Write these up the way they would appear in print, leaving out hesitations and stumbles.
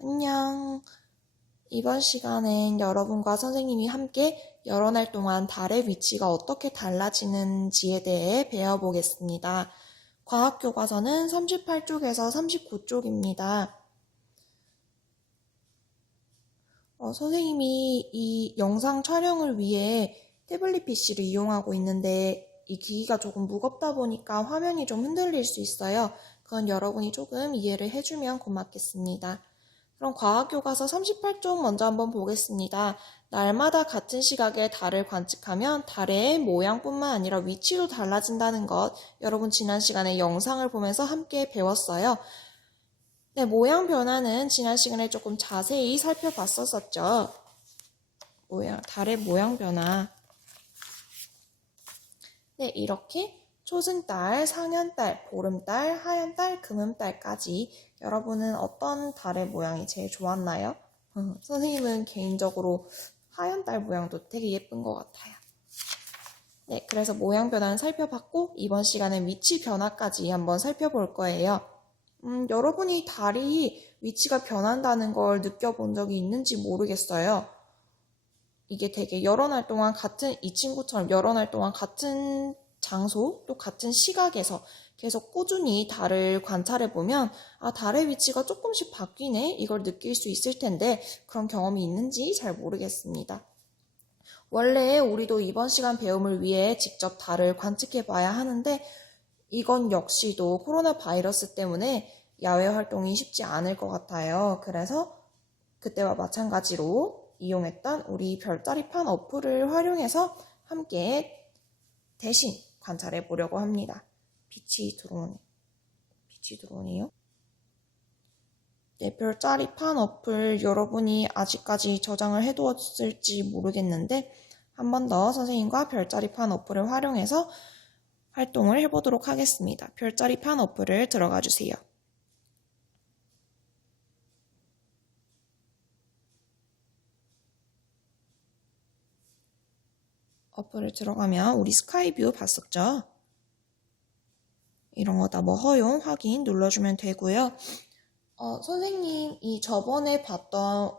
안녕. 이번 시간엔 여러분과 선생님이 함께 여러 날 동안 달의 위치가 어떻게 달라지는지에 대해 배워보겠습니다. 과학교과서는 38쪽에서 39쪽입니다. 선생님이 이 영상 촬영을 위해 태블릿 PC를 이용하고 있는데 이 기기가 조금 무겁다 보니까 화면이 좀 흔들릴 수 있어요. 그건 여러분이 조금 이해를 해주면 고맙겠습니다. 그럼 과학교과서 38쪽 먼저 한번 보겠습니다. 날마다 같은 시각에 달을 관측하면 달의 모양뿐만 아니라 위치도 달라진다는 것, 여러분 지난 시간에 영상을 보면서 함께 배웠어요. 네, 모양 변화는 지난 시간에 조금 자세히 살펴봤었죠. 달의 모양 변화. 네, 이렇게 초승달, 상현달, 보름달, 하현달, 금음달까지 여러분은 어떤 달의 모양이 제일 좋았나요? 선생님은 개인적으로 하현달 모양도 되게 예쁜 것 같아요. 네, 그래서 모양 변화는 살펴봤고 이번 시간은 위치 변화까지 한번 살펴볼 거예요. 여러분이 달이 위치가 변한다는 걸 느껴본 적이 있는지 모르겠어요. 이게 되게 여러 날 동안 이 친구처럼 여러 날 동안 같은 장소 또 같은 시각에서 계속 꾸준히 달을 관찰해보면 달의 위치가 조금씩 바뀌네 이걸 느낄 수 있을 텐데 그런 경험이 있는지 잘 모르겠습니다. 원래 우리도 이번 시간 배움을 위해 직접 달을 관측해 봐야 하는데 이건 역시도 코로나 바이러스 때문에 야외 활동이 쉽지 않을 것 같아요. 그래서 그때와 마찬가지로 이용했던 우리 별자리판 어플을 활용해서 함께 대신 관찰해 보려고 합니다. 빛이 들어오네요. 네, 별자리판 어플 여러분이 아직까지 저장을 해두었을지 모르겠는데 한 번 더 선생님과 별자리판 어플을 활용해서 활동을 해보도록 하겠습니다. 별자리판 어플을 들어가 주세요. 어플을 들어가면 우리 스카이뷰 봤었죠? 이런 거 다 허용, 확인 눌러주면 되고요. 선생님이 저번에 봤던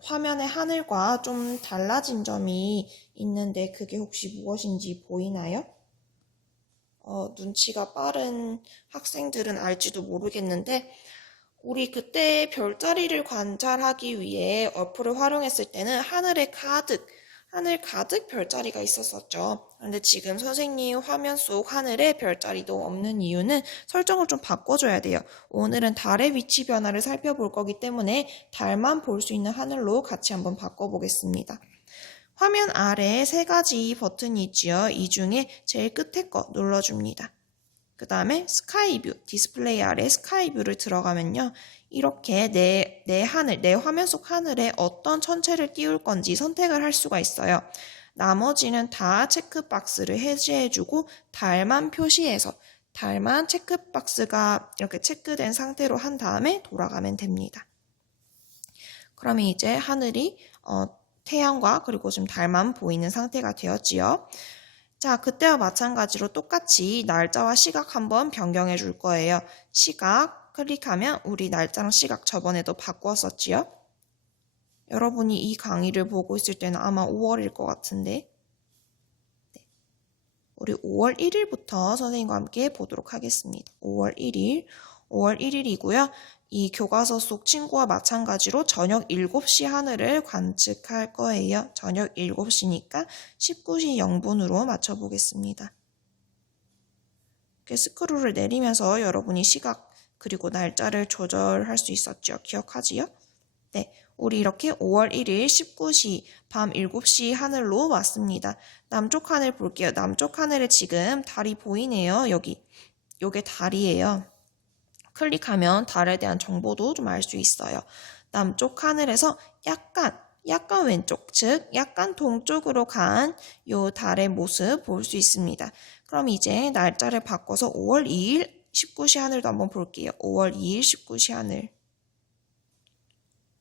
화면의 하늘과 좀 달라진 점이 있는데 그게 혹시 무엇인지 보이나요? 눈치가 빠른 학생들은 알지도 모르겠는데 우리 그때 별자리를 관찰하기 위해 어플을 활용했을 때는 하늘 가득 별자리가 있었었죠. 그런데 지금 선생님 화면 속 하늘에 별자리도 없는 이유는 설정을 좀 바꿔줘야 돼요. 오늘은 달의 위치 변화를 살펴볼 거기 때문에 달만 볼 수 있는 하늘로 같이 한번 바꿔보겠습니다. 화면 아래에 3가지 버튼이 있지요. 이 중에 제일 끝에 거 눌러줍니다. 그 다음에 스카이뷰, 디스플레이 아래 스카이뷰를 들어가면요. 이렇게 내 화면 속 하늘에 어떤 천체를 띄울 건지 선택을 할 수가 있어요. 나머지는 다 체크박스를 해제해주고 달만 표시해서 달만 체크박스가 이렇게 체크된 상태로 한 다음에 돌아가면 됩니다. 그러면 이제 하늘이 태양과 그리고 지금 달만 보이는 상태가 되었지요. 자, 그때와 마찬가지로 똑같이 날짜와 시각 한번 변경해 줄 거예요. 시각 클릭하면 우리 날짜랑 시각 저번에도 바꾸었었지요. 여러분이 이 강의를 보고 있을 때는 아마 5월일 것 같은데 네. 우리 5월 1일부터 선생님과 함께 보도록 하겠습니다. 5월 1일이고요. 이 교과서 속 친구와 마찬가지로 저녁 7시 하늘을 관측할 거예요. 저녁 7시니까 19시 0분으로 맞춰보겠습니다. 이렇게 스크롤을 내리면서 여러분이 시각 그리고 날짜를 조절할 수 있었죠. 기억하지요? 네, 우리 이렇게 5월 1일 19시 밤 7시 하늘로 왔습니다. 남쪽 하늘 볼게요. 남쪽 하늘에 지금 달이 보이네요. 여기. 요게 달이에요. 클릭하면 달에 대한 정보도 좀 알 수 있어요. 남쪽 하늘에서 약간 왼쪽, 즉 약간 동쪽으로 간 요 달의 모습 볼 수 있습니다. 그럼 이제 날짜를 바꿔서 5월 2일 19시 하늘도 한번 볼게요. 5월 2일 19시 하늘.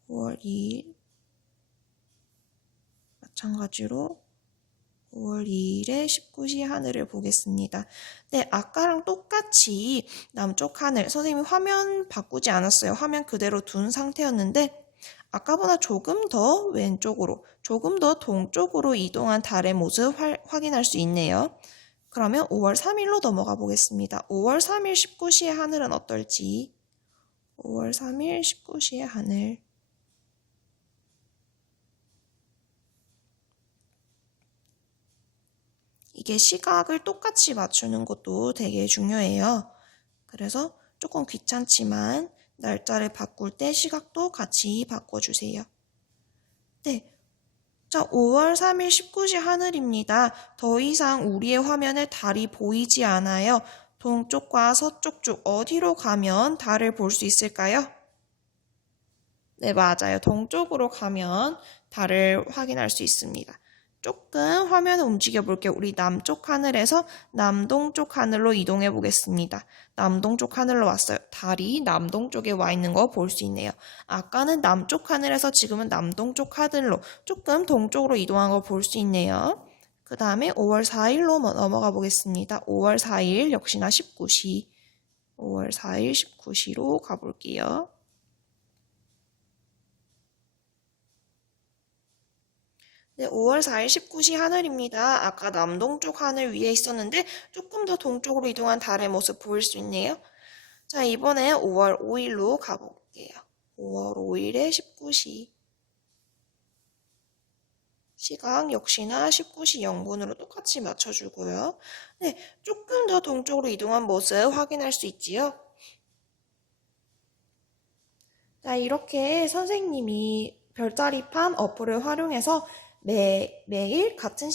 5월 2일 마찬가지로 5월 2일에 19시 하늘을 보겠습니다. 네, 아까랑 똑같이 남쪽 하늘, 선생님이 화면 바꾸지 않았어요. 화면 그대로 둔 상태였는데 아까보다 조금 더 왼쪽으로, 조금 더 동쪽으로 이동한 달의 모습 확인할 수 있네요. 그러면 5월 3일로 넘어가 보겠습니다. 5월 3일 19시의 하늘은 어떨지. 5월 3일 19시의 하늘. 이게 시각을 똑같이 맞추는 것도 되게 중요해요. 그래서 조금 귀찮지만 날짜를 바꿀 때 시각도 같이 바꿔주세요. 네. 자, 5월 3일 19시 하늘입니다. 더 이상 우리의 화면에 달이 보이지 않아요. 동쪽과 서쪽 쪽 어디로 가면 달을 볼 수 있을까요? 네, 맞아요. 동쪽으로 가면 달을 확인할 수 있습니다. 조금 화면을 움직여 볼게요. 우리 남쪽 하늘에서 남동쪽 하늘로 이동해 보겠습니다. 남동쪽 하늘로 왔어요. 달이 남동쪽에 와 있는 거 볼 수 있네요. 아까는 남쪽 하늘에서 지금은 남동쪽 하늘로 조금 동쪽으로 이동한 거 볼 수 있네요. 그 다음에 5월 4일로 넘어가 보겠습니다. 5월 4일 역시나 19시. 5월 4일 19시로 가볼게요. 네, 5월 4일 19시 하늘입니다. 아까 남동쪽 하늘 위에 있었는데 조금 더 동쪽으로 이동한 달의 모습 보일 수 있네요. 자, 이번에 5월 5일로 가볼게요. 5월 5일에 19시. 시각 역시나 19시 0분으로 똑같이 맞춰주고요. 네, 조금 더 동쪽으로 이동한 모습 확인할 수 있지요. 자, 이렇게 선생님이 별자리판 어플을 활용해서 매일 같은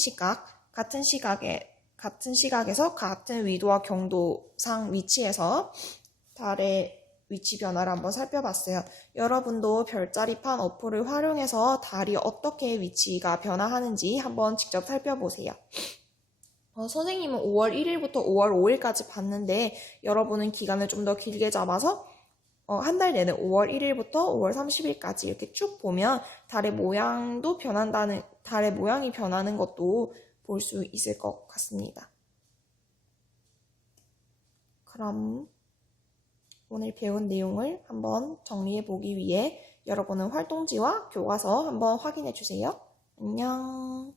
시각에서 같은 위도와 경도상 위치에서 달의 위치 변화를 한번 살펴봤어요. 여러분도 별자리판 어플을 활용해서 달이 어떻게 위치가 변화하는지 한번 직접 살펴보세요. 선생님은 5월 1일부터 5월 5일까지 봤는데 여러분은 기간을 좀 더 길게 잡아서 한 달 내내 5월 1일부터 5월 30일까지 이렇게 쭉 보면 달의 모양이 변하는 것도 볼 수 있을 것 같습니다. 그럼 오늘 배운 내용을 한번 정리해 보기 위해 여러분은 활동지와 교과서 한번 확인해 주세요. 안녕.